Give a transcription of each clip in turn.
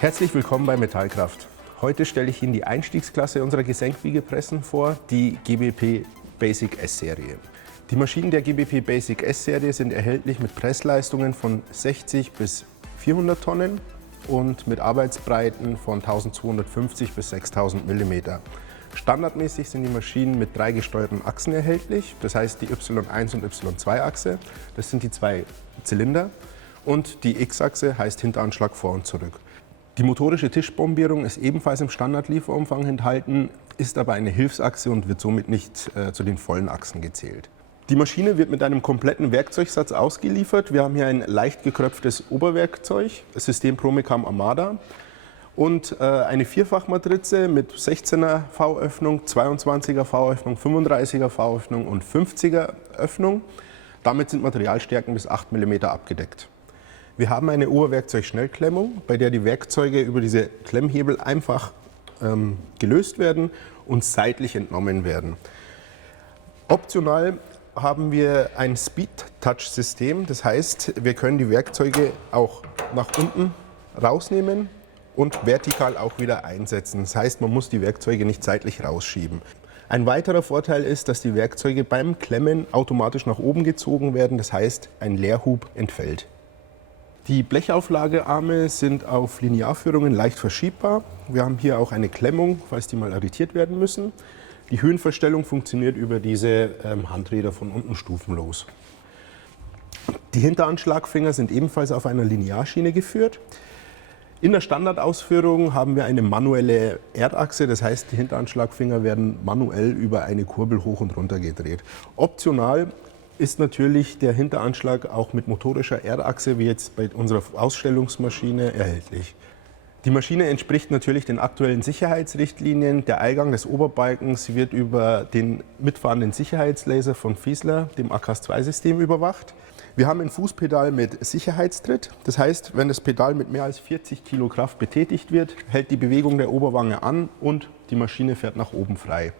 Herzlich willkommen bei Metallkraft. Heute stelle ich Ihnen die Einstiegsklasse unserer Gesenkwiegepressen vor, die GBP Basic S-Serie. Die Maschinen der GBP Basic S-Serie sind erhältlich mit Pressleistungen von 60 bis 400 Tonnen und mit Arbeitsbreiten von 1250 bis 6000 mm. Standardmäßig sind die Maschinen mit 3 gesteuerten Achsen erhältlich, das heißt die Y1 und Y2-Achse, das sind die 2 Zylinder, und die X-Achse heißt Hinteranschlag vor und zurück. Die motorische Tischbombierung ist ebenfalls im Standardlieferumfang enthalten, ist aber eine Hilfsachse und wird somit nicht zu den vollen Achsen gezählt. Die Maschine wird mit einem kompletten Werkzeugsatz ausgeliefert. Wir haben hier ein leicht gekröpftes Oberwerkzeug, das System Promecam Armada, und eine Vierfachmatrize mit 16er V-Öffnung, 22er V-Öffnung, 35er V-Öffnung und 50er Öffnung. Damit sind Materialstärken bis 8 mm abgedeckt. Wir haben eine Oberwerkzeug-Schnellklemmung, bei der die Werkzeuge über diese Klemmhebel einfach gelöst werden und seitlich entnommen werden. Optional haben wir ein Speed-Touch-System, das heißt, wir können die Werkzeuge auch nach unten rausnehmen und vertikal auch wieder einsetzen. Das heißt, man muss die Werkzeuge nicht seitlich rausschieben. Ein weiterer Vorteil ist, dass die Werkzeuge beim Klemmen automatisch nach oben gezogen werden, das heißt, ein Leerhub entfällt. Die Blechauflagearme sind auf Linearführungen leicht verschiebbar. Wir haben hier auch eine Klemmung, falls die mal arretiert werden müssen. Die Höhenverstellung funktioniert über diese Handräder von unten stufenlos. Die Hinteranschlagfinger sind ebenfalls auf einer Linearschiene geführt. In der Standardausführung haben wir eine manuelle Erdachse, das heißt, die Hinteranschlagfinger werden manuell über eine Kurbel hoch und runter gedreht. Optional ist natürlich der Hinteranschlag auch mit motorischer Erdachse, wie jetzt bei unserer Ausstellungsmaschine, erhältlich. Die Maschine entspricht natürlich den aktuellen Sicherheitsrichtlinien. Der Eingang des Oberbalkens wird über den mitfahrenden Sicherheitslaser von Fiesler, dem ACAS-2-System, überwacht. Wir haben ein Fußpedal mit Sicherheitstritt. Das heißt, wenn das Pedal mit mehr als 40 Kilo Kraft betätigt wird, hält die Bewegung der Oberwange an und die Maschine fährt nach oben frei.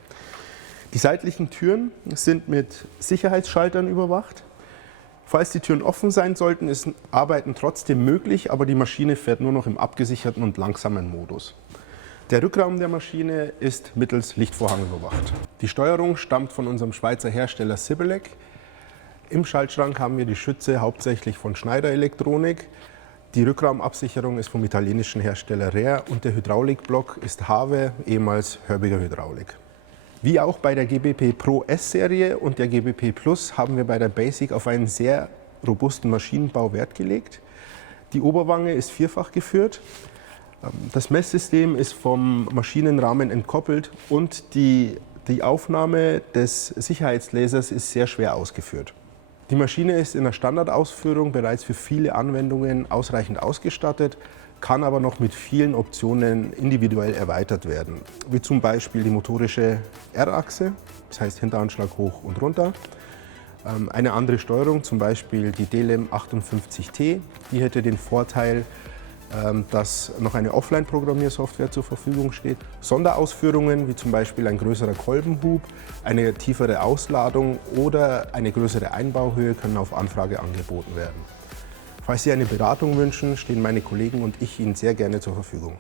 Die seitlichen Türen sind mit Sicherheitsschaltern überwacht. Falls die Türen offen sein sollten, ist Arbeiten trotzdem möglich, aber die Maschine fährt nur noch im abgesicherten und langsamen Modus. Der Rückraum der Maschine ist mittels Lichtvorhang überwacht. Die Steuerung stammt von unserem Schweizer Hersteller Sibelec. Im Schaltschrank haben wir die Schütze hauptsächlich von Schneider Elektronik. Die Rückraumabsicherung ist vom italienischen Hersteller Rare und der Hydraulikblock ist Hawe, ehemals Hörbiger Hydraulik. Wie auch bei der GBP Pro S-Serie und der GBP Plus haben wir bei der Basic auf einen sehr robusten Maschinenbau Wert gelegt. Die Oberwange ist vierfach geführt. Das Messsystem ist vom Maschinenrahmen entkoppelt und die Aufnahme des Sicherheitslasers ist sehr schwer ausgeführt. Die Maschine ist in der Standardausführung bereits für viele Anwendungen ausreichend ausgestattet, kann aber noch mit vielen Optionen individuell erweitert werden, wie zum Beispiel die motorische R-Achse, das heißt Hinteranschlag hoch und runter. Eine andere Steuerung, zum Beispiel die DLEM 58T, die hätte den Vorteil, dass noch eine Offline-Programmiersoftware zur Verfügung steht. Sonderausführungen, wie zum Beispiel ein größerer Kolbenhub, eine tiefere Ausladung oder eine größere Einbauhöhe können auf Anfrage angeboten werden. Falls Sie eine Beratung wünschen, stehen meine Kollegen und ich Ihnen sehr gerne zur Verfügung.